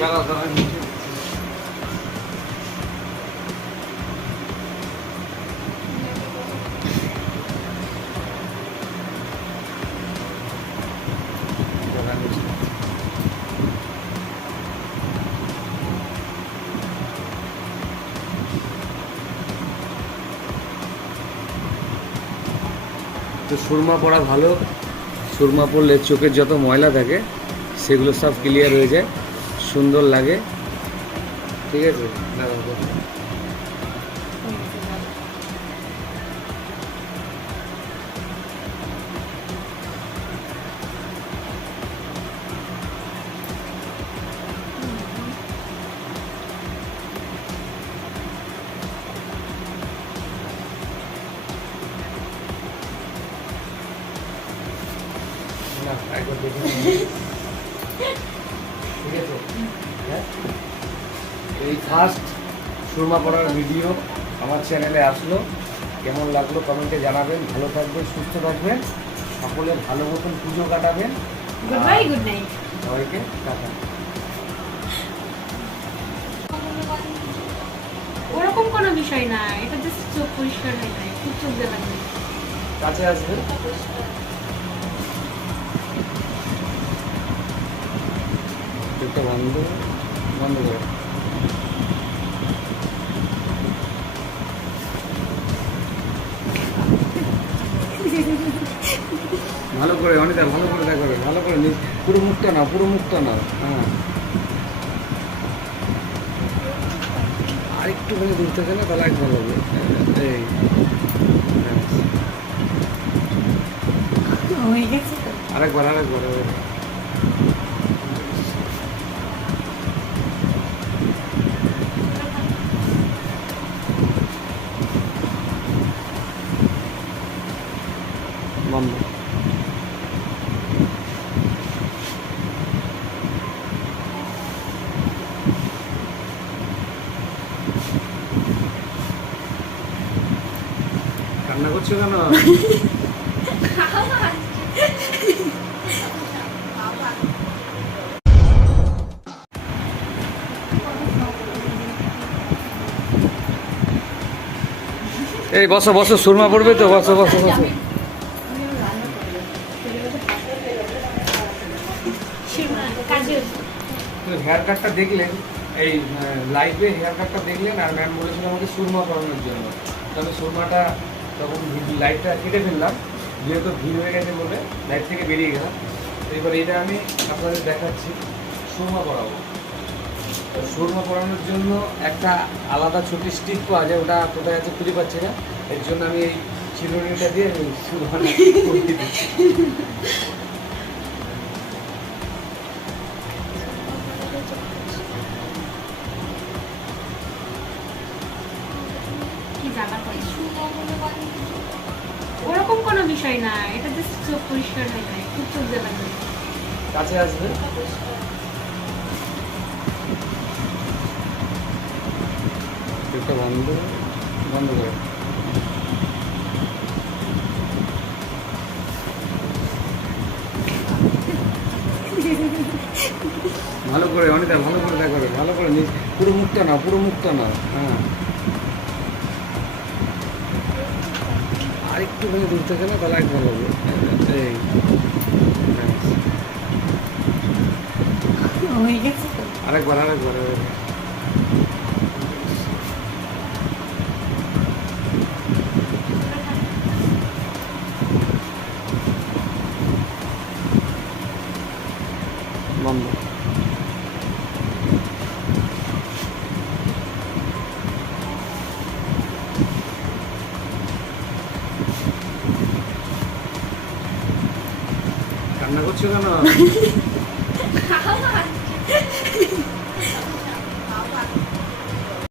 দাঁড়াও দাঁড়াও নিচে। তো সুরমা পরা ভালো, সুরমা পরলে চোখের যত ময়লা থাকে সেগুলো সব ক্লিয়ার হয়ে যায়, সুন্দর লাগে। ঠিক আছে, একবার দেখে নিন। ঠিক আছে, হ্যাঁ, এই ফার্স্ট সুরমা পড়ার ভিডিও আমার চ্যানেলে আসলো। কেমন লাগলো কমেন্টে জানাবেন। ভালো থাকবেন, সুস্থ থাকবেন, সকলে ভালো মতন পুজো কাটাবেন। গুড বাই, গুড নাইট সবাইকে টাটা। ওরকম কোনো বিষয় না, এটা জাস্ট চোখ পরিষ্কার হয়ে যায়, খুব চোখ দিয়ে লাগবে। কাছে আসবে, চোখটা বন্ধ বন্ধ করে। ভালো করে অনিতা, ভালো করে দেখো, ভালো করে পুরো মুখটা না, পুরো মুখটা না। হ্যাঁ, আরেকটুখানি দূর থেকে না, তাহলে একবার হবে। এই হয়ে গেছে তো। আরেকবার আরেকবার। বন্ধ। কান্না করছো কেন? এই বসো বসো, সুরমা পড়বে তো, বসো বসো বসো। হেয়ার কাটটা দেখলেন, এই লাইভে হেয়ার কাটটা দেখলেন, আর ম্যাম বলেছিল আমাকে সুরমা পড়ানোর জন্য। তো আমি সুরমাটা তখন লাইটটা কেটে ফেললাম, যেহেতু ভিড় হয়ে গেছে বলে লাইট থেকে বেরিয়ে গেলাম। এবার এটা আমি আপনাদের দেখাচ্ছি, সুরমা পড়াবো। তো সুরমা পড়ানোর জন্য একটা আলাদা ছোট স্টিক পাওয়া যায়, ওটা কোথায় আছে খুঁজে পাচ্ছি না। এর জন্য আমি এই চিরুনিটা দিয়ে সুরমাটা পরিয়ে দিচ্ছি। ওরকম কোনো বিষয় না, এটা জাস্ট চোখ পরিষ্কার হয়ে যায়, খুব চোখ দিয়ে লাগবে। কাছে আসবে, চোখটা বন্ধ বন্ধ করে। ভালো করে অনিতা, ভালো করে দেখো, ভালো করে পুরো মুখটা না, পুরো মুখটা না। হ্যাঁ, আরেকটুখানি দূর থেকে না, তাহলে একবার হবে। এই হয়ে গেছে তো। আরেকবার আরেকবার। বন্ধ। কান্না করছো কেন?